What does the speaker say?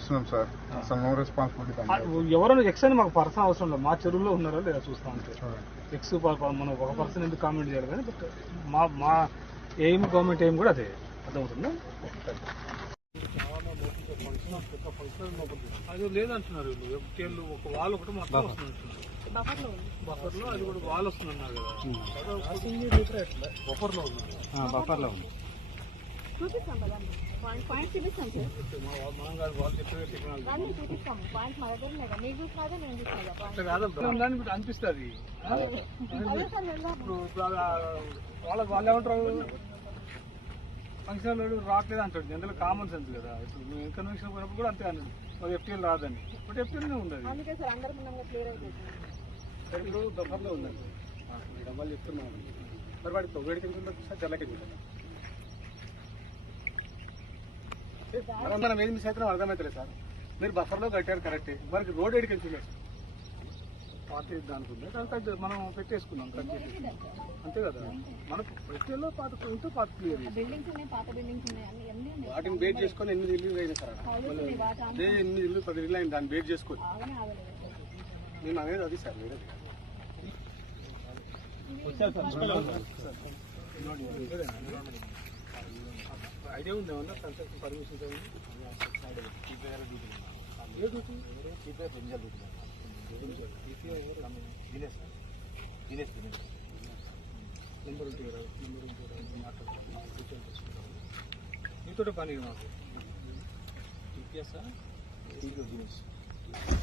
చూస్తున్నాం సార్. అసలు no responsibility ఎవరైనా ఎక్స్ అని మాకు పర్సన్ అవసరం లేదు. మా చెరువులో ఉన్నారో లేదా చూస్తాం అంతే ఎక్స్ మనం ఒక పర్సన్ ఎందుకు కామెంట్ చేయాలి కానీ బట్ మా మా ఎయిమ్ గవర్నమెంట్ ఎయిమ్ కూడా అదే. అర్థమవుతుందా? అది లేదంటున్నారు వీళ్ళు. ఒక వాల్ ఒకటి మొత్తం వస్తుంది అంటున్నారు బఫర్లో అది కూడా వాల్ వస్తుంది అన్నారు కదా. బఫర్లో ఉన్నారు బఫర్లో ఉంది. చూపిస్తాం పాయింట్ పాయింట్ చూపిస్తాం సార్ వాళ్ళు పాయింట్ మా దగ్గర ఉన్నాయి చూసినా పాయింట్ అనిపిస్తుంది అదే సార్ ఇప్పుడు వాళ్ళకి వాళ్ళు ఏమంటారు ఫంక్షన్ రావట్లేదు అంటాడు జనరల్ కామన్ సెన్స్ కదా ఇప్పుడు మేము కన్వెన్షన్ పోయినప్పుడు కూడా అంతే అన్నాడు మరి ఎఫ్టీఎల్ రాదని బట్ ఎఫ్టీఎల్నే ఉండదు అందుకే సార్ అందరి ముందంగా క్లియర్ అయిపోతుంది ఇప్పుడు బఫర్లో ఉందండి డబ్బాలు చెప్తున్నాం మరి వాడికి తొగడికి సార్ జల్లకి మనం ఏం మిస్ అవుతున్నాం అర్థమవుతలేదు సార్. మీరు బఫర్లో కట్టారు కరెక్టే మనకి రోడ్ ఎడికి వెళ్తుంది పాత దానికి ఉంది కట్ మనం పెట్టేసుకున్నాం కట్ చేసి అంతే కదా? మనకు పెట్టేలో పాత ఉంటే పాత క్లియర్ వాటిని బేట్ చేసుకొని ఎనిమిది ఇల్లు అయినా సార్ అదే ఎనిమిది ఇల్లు పది ఇల్లు అయింది దాన్ని బేట్ చేసుకొని సార్ నేను అనేది అది సార్ వేరే ఐడియా ఉంది ఏమన్నా కన్స్ట్రక్షన్ పర్మిషన్ నెంబర్ ఉంటుంది కదా నెంబర్ ఉంటుంది కదా మాట్లాడుతున్నాను డీటెయిల్ తీసుకుంటాను మీతో పని మాకు టీపీఎస్ నమస్తే